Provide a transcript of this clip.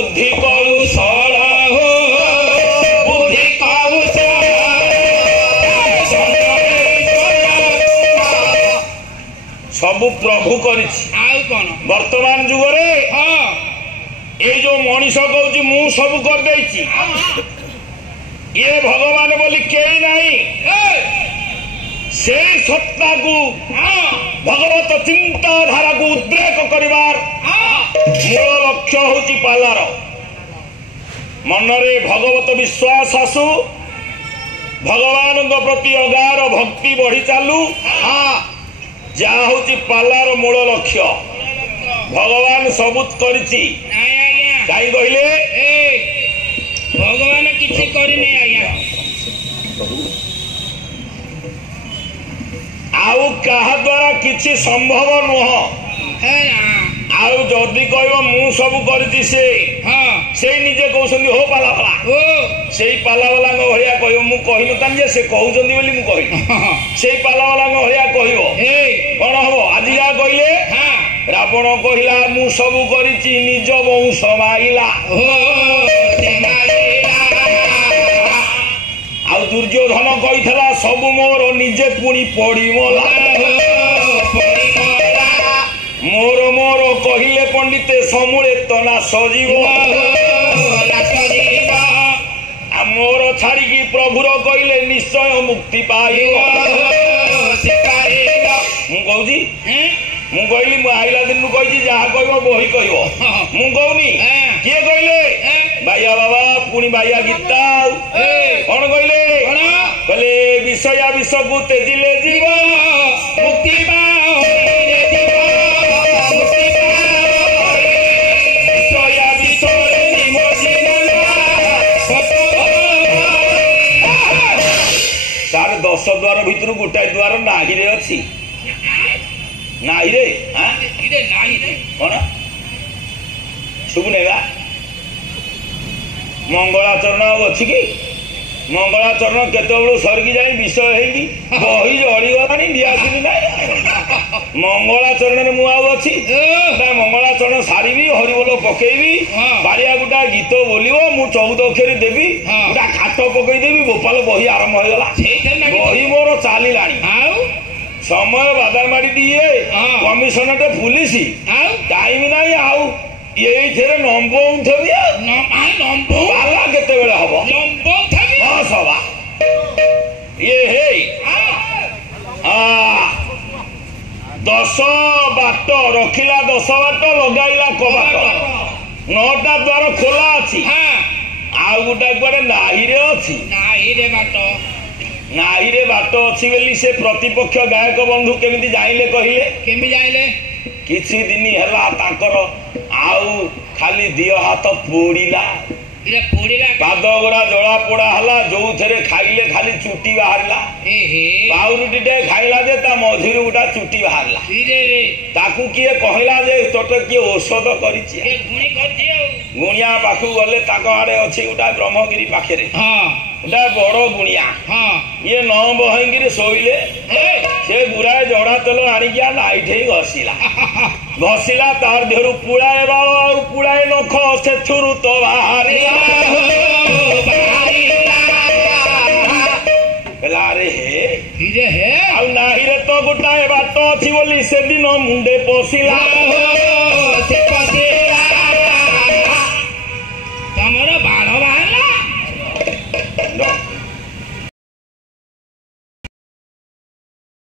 बुद्धि कौशल हो बुद्धि कौशल सबु प्रभु करी वर्तमान जुगरे ये जो मनीष कौच मु सब कर देछि ये भगवान बोली कई नहीं से सत्ता को भगवत चिंताधारा को उद्रेक करिवार मूल लक्ष्य होची पालार मनरे भगवत विश्वास आसु भगवान प्रति अगार भक्ति बढ़ी चालू जहा होची पालार मूल लक्ष्य भगवान सबूत करिछि कहीं कहले भगवान किसी करने आया आउ कहा द्वारा किसी संभव नुह आउ जदि कह मु सब करिछि से निजे कहउछन्ति हो पाला वाला से पाला वाला भलिया कह मु कहि नतान जे से कहउछन्ति बोली मु कहि से पाला वाला भलिया कहइबो कोन हबो आजि या कहिले रावण कहिला मु सब करिछि निज वंश माइला आउ दुर्योधन कहिथला सब मोर निजे पुणी पड़ी मला मोर मोर कहिले पंडिते समूले तना सजीव मोर छाड़ी प्रभुर कहले निश्चय मुक्ति पाइब मु कहली मु आइला दिन कही जहा कह बही कह मु कहनी किए कहले बाइया बाबा पुणी बाइया गीता कौन कहले कहले विषया विष को तेजिले जीव मुक्ति सारे 10 द्वार भितर गोटाए द्वार नाहिरे अच्छी नाहिरे कौन शुभुने मंगलाचरण अच्छी कि मंगलाचरण केतबेलू सरकी जाई विषय होगी बही जड़ीगला दियासुनी ना मंगलाचरण मु अच्छी मंगलाचरण सारी हरिबोल पकेबी बाड़िया गोटा गीत बोलियो मु 14 अक्षरी देवी गोटा खात पकईदेवी गोपाल बही आरंभ होगला बही मोर चलला समय बादामाड़ी दिए कमिशनर पुलिस टाइम ना आउ ये नंबौथबी पाला केते बेले हबो सभा ये हे 10 बाट रखिला 10 बाट लगाइला कबाट 9टा द्वार खोला अच्छी आउ गोटा कुआडे नाहिरे अच्छी नाहिरे बाट अच्छी बोली से प्रतिपक्ष गायक बंधु केमिति जाइले कहिले केमि जाइले किछि दिन हैला ताकर आउ खाली दिह हाथ पोड़ीला पाद गुरा जला पोड़ा हला जो थे खाइले खाली चुटी बाहरला पाउरुटी खाइला जे ता मझिर गोटा चुटी बाहरला ताकू किए कहला जे तोटे किए औषध करिछि गुणिया पाखु गले ताक आड़े अच्छी गोटा ब्रह्मगिरी पाखे गोटा बड़ गुणिया ये न बहंगिरी शोइले से गुराए जड़ा तेल आणिकिया नाइठे घसीला तार देहरु पुड़ाए बाल और पुड़ाए नख से तो बाहरी नाहिरे तो गोटाए बाट अच्छी बोली से दिन मुंडे पशिला